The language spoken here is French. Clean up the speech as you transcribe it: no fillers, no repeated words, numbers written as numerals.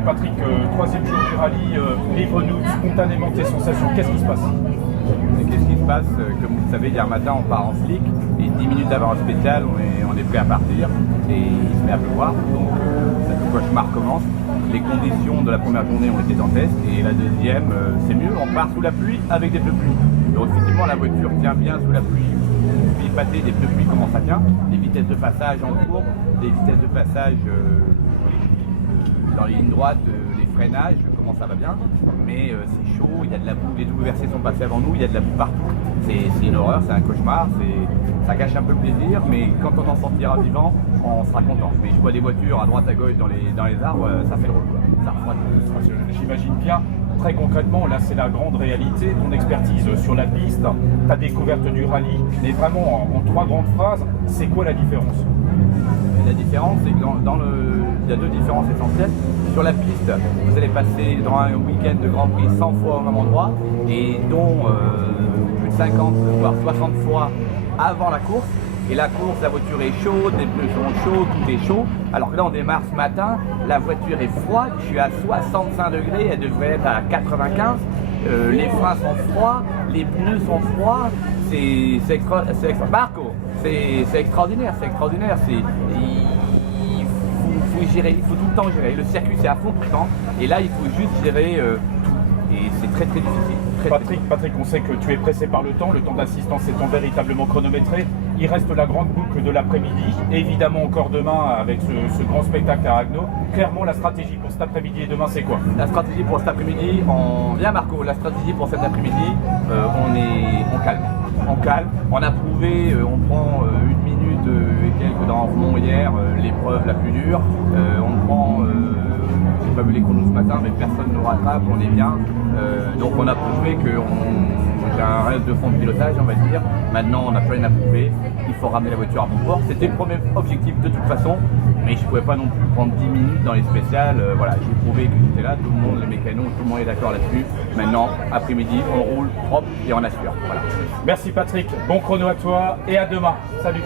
Patrick, troisième jour du rallye, livre-nous spontanément tes sensations. Qu'est-ce qui se passe? Qu'est-ce qui se passe? Comme vous le savez, hier matin, on part en slick et 10 minutes avant le spécial, on est prêt à partir et il se met à pleuvoir. Donc, le cauchemar commence. Les conditions de la première journée ont été dantesques et la deuxième, c'est mieux. On part sous la pluie avec des pneus pluie. Donc, effectivement, la voiture tient bien sous la pluie. Puis épaté des pneus pluie, comment ça tient? Les vitesses de passage en courbe, les vitesses de passage dans les lignes droites, les freinages, comment ça va bien. Mais c'est chaud, il y a de la boue, les WRC sont passés avant nous, il y a de la boue partout. C'est une horreur, c'est un cauchemar, ça gâche un peu le plaisir, mais quand on en sortira vivant, on sera content. Mais je vois des voitures à droite à gauche dans les arbres, ça fait drôle, quoi. Ça refroidit. J'imagine bien. Très concrètement, là c'est la grande réalité, ton expertise sur la piste, ta découverte du rallye, mais vraiment en trois grandes phrases, c'est quoi la différence? La différence, c'est que il y a deux différences essentielles. Sur la piste, vous allez passer dans un week-end de Grand Prix 100 fois au même endroit, et dont plus de 50 voire 60 fois avant la course. Et la course, la voiture est chaude, les pneus sont chauds, tout est chaud. Alors que là, on démarre ce matin, la voiture est froide, je suis à 65 degrés, elle devrait être à 95. Les freins sont froids, les pneus sont froids. C'est Marco, c'est extraordinaire, c'est extraordinaire. Il faut gérer, il faut tout le temps gérer. Le circuit, c'est à fond tout le temps. Et là, il faut juste gérer tout. Et c'est très très difficile. Patrick, on sait que tu es pressé par le temps d'assistance étant véritablement chronométré. Il reste la grande boucle de l'après-midi, évidemment encore demain avec ce grand spectacle à Agno. Clairement, la stratégie pour cet après-midi et demain, c'est quoi? La stratégie pour cet après-midi, viens Marco, la stratégie pour cet après-midi, on calme. On calme, on a prouvé, on prend une minute et quelques dans Rouen hier, l'épreuve la plus dure. On prend, j'ai pas vu les chronos ce matin, mais personne ne nous rattrape, on est bien. Donc on a prouvé que j'ai un reste de fond de pilotage, on va dire. Maintenant, on n'a plus rien à prouver. Il faut ramener la voiture à bon port. C'était le premier objectif de toute façon, mais je ne pouvais pas non plus prendre 10 minutes dans les spéciales. Voilà, j'ai prouvé que j'étais là, tout le monde, les mécanos, tout le monde est d'accord là-dessus. Maintenant, après-midi, on roule propre et on assure. Voilà. Merci Patrick, bon chrono à toi et à demain. Salut.